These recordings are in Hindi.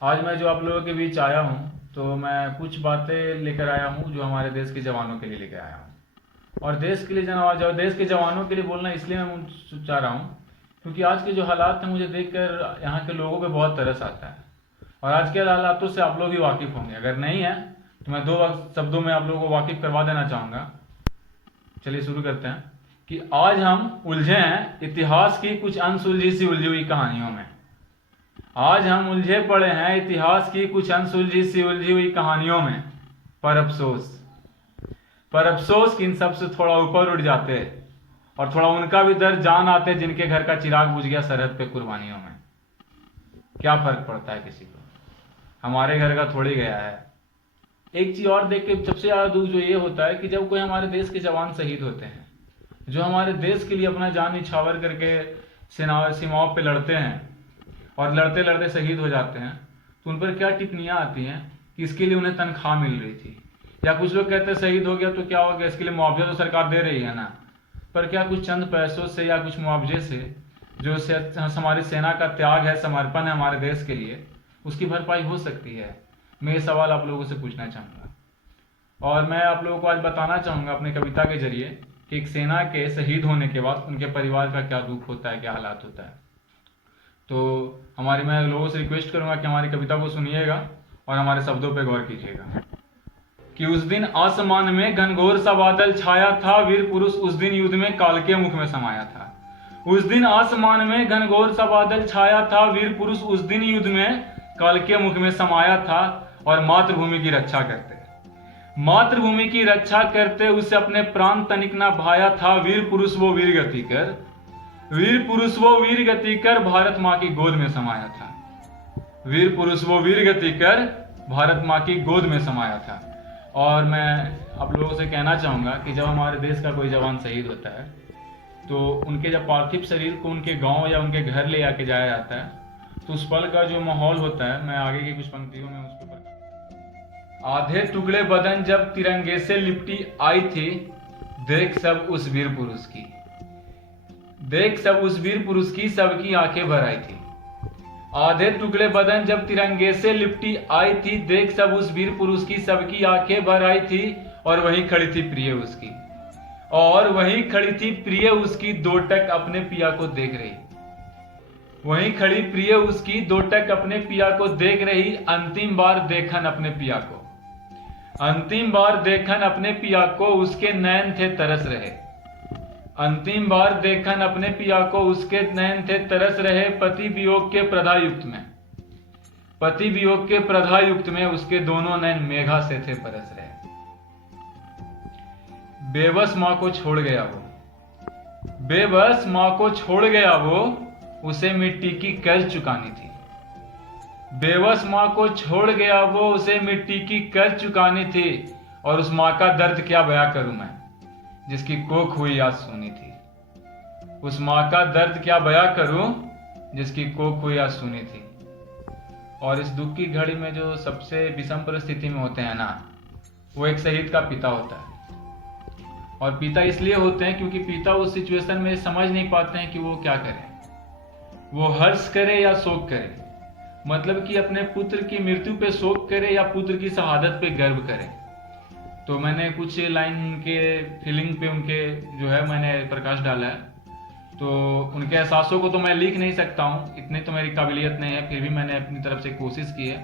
आज मैं जो आप लोगों के बीच आया हूँ तो मैं कुछ बातें लेकर आया हूँ जो हमारे देश के जवानों के लिए लेकर आया हूँ। और देश के लिए देश के जवानों के लिए बोलना इसलिए मैं चाह रहा हूँ क्योंकि आज के जो हालात हैं मुझे देखकर यहाँ के लोगों पे बहुत तरस आता है। और आज के हालातों से आप लोग भी वाकिफ होंगे, अगर नहीं है तो मैं दो शब्दों में आप लोगों को वाकिफ करवा देना चाहूँगा। चलिए शुरू करते हैं कि आज हम उलझे हैं इतिहास की कुछ अनसुलझी सी उलझी हुई कहानियों में। आज हम उलझे पड़े हैं इतिहास की कुछ अनसुलझी सी उलझी हुई कहानियों में। पर अफसोस कि इन सब से थोड़ा ऊपर उठ जाते और थोड़ा उनका भी दर्द जान आते जिनके घर का चिराग बुझ गया सरहद पे कुर्बानियों में। क्या फर्क पड़ता है किसी को, हमारे घर का थोड़ी गया है। एक चीज और देख के सबसे ज्यादा दुख जो ये होता है कि जब कोई हमारे देश के जवान शहीद होते हैं, जो हमारे देश के लिए अपना जान निछावर करके सीमाओं पे लड़ते हैं और लड़ते लड़ते शहीद हो जाते हैं, तो उन पर क्या टिप्पणियां आती हैं कि इसके लिए उन्हें तनख्वाह मिल रही थी, या कुछ लोग कहते हैं शहीद हो गया तो क्या हो गया, इसके लिए मुआवजा तो सरकार दे रही है ना। पर क्या कुछ चंद पैसों से या कुछ मुआवजे से जो हमारी सेना का त्याग है, समर्पण है हमारे देश के लिए, उसकी भरपाई हो सकती है? मैं ये सवाल आप लोगों से पूछना चाहूँगा। और मैं आप लोगों को आज बताना चाहूँगा अपनी कविता के जरिए कि एक सेना के शहीद होने के बाद उनके परिवार का क्या दुख होता है, क्या हालात होता है। तो मैं लोगों से रिक्वेस्ट करूंगा कि हमारी कविता को सुनिएगा और हमारे शब्दों पर गौर कीजिएगा। कि उस दिन आसमान में घनघोर सा बादल छाया था, वीर पुरुष उस दिन युद्ध में काल के मुख में समाया था। उस दिन आसमान में घनघोर सा बादल छाया था, वीर पुरुष उस दिन युद्ध में काल के मुख में समाया था। और मातृभूमि की रक्षा करते उसे अपने प्राण तनिक ना भाया था। वीर पुरुष वो वीर गति कर भारत माँ की गोद में समाया था। वीर पुरुष वो वीर गति कर भारत माँ की गोद में समाया था। और मैं आप लोगों से कहना चाहूँगा कि जब हमारे देश का कोई जवान शहीद होता है तो उनके जब पार्थिव शरीर को उनके गांव या उनके घर ले आके जाया जाता है, तो उस पल का जो माहौल होता है, मैं आगे की कुछ पंक्तियों में उसको आधे टुकड़े बदन जब तिरंगे से लिपटी आई थी, देख सब उस वीर पुरुष की सबकी आंखें भर आई थी। आधे टुकड़े बदन जब तिरंगे से लिपटी आई थी, देख सब उस वीर पुरुष की सबकी आंखें भर आई थी। और वहीं खड़ी थी प्रिय उसकी दो टक अपने पिया को देख रही। अंतिम बार देखन अपने पिया को उसके नैन थे तरस रहे। पति वियोग के प्रधायुक्त में उसके दोनों नैन मेघा से थे परस रहे। बेबस माँ को छोड़ गया वो उसे मिट्टी की कर्ज चुकानी थी। और उस माँ का दर्द क्या बयां करूं मैं, जिसकी कोख हुई आज सुनी थी। और इस दुख की घड़ी में जो सबसे विषम परिस्थिति में होते हैं ना, वो एक शहीद का पिता होता है। और पिता इसलिए होते हैं क्योंकि पिता उस सिचुएशन में समझ नहीं पाते हैं कि वो क्या करें, वो हर्ष करे या शोक करे। मतलब कि अपने पुत्र की मृत्यु पे शोक करे या पुत्र की शहादत पे गर्व करे। तो मैंने कुछ लाइन के फीलिंग पे उनके जो है मैंने प्रकाश डाला है। तो उनके एहसासों को तो मैं लिख नहीं सकता हूँ, इतनी तो मेरी काबिलियत नहीं है, फिर भी मैंने अपनी तरफ से कोशिश की है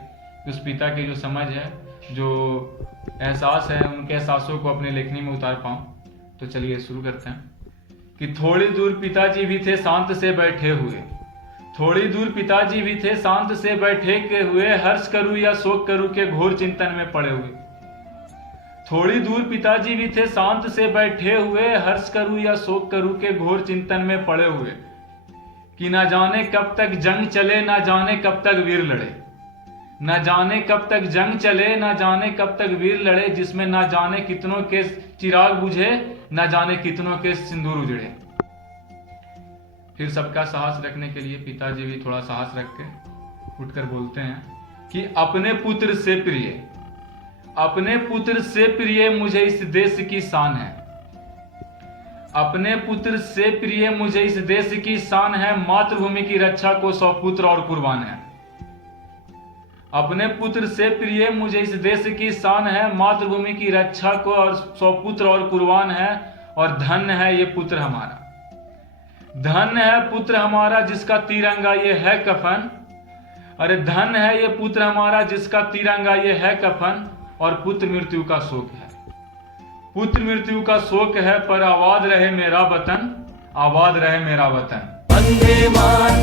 कि उस पिता की जो समझ है, जो एहसास है, उनके एहसासों को अपनी लेखनी में उतार पाऊँ। तो चलिए शुरू करते हैं। कि थोड़ी दूर पिताजी भी थे शांत से बैठे हुए, हर्ष करूं या शोक करूं के घोर चिंतन में पड़े हुए। कि ना जाने कब तक जंग चले, ना जाने कब तक वीर लड़े। जिसमें ना जाने कितनों के चिराग बुझे, ना जाने कितनों के सिंदूर उजड़े। फिर सबका साहस रखने के लिए पिताजी भी थोड़ा साहस रख के उठकर बोलते हैं कि अपने पुत्र से प्रिय मुझे इस देश की शान है। मातृभूमि की रक्षा को 100 पुत्र और कुर्बान है। अपने पुत्र से प्रिय मुझे इस देश की शान है, मातृभूमि की रक्षा को और 100 पुत्र और कुर्बान है, और धन्य है ये पुत्र हमारा, धन्य है पुत्र हमारा जिसका तिरंगा ये है कफन। अरे धन्य है ये पुत्र हमारा जिसका तिरंगा ये है कफन, और पुत्र मृत्यु का शोक है, पुत्र मृत्यु का शोक है, पर आबाद रहे मेरा वतन, आबाद रहे मेरा वतन। वंदे मातरम।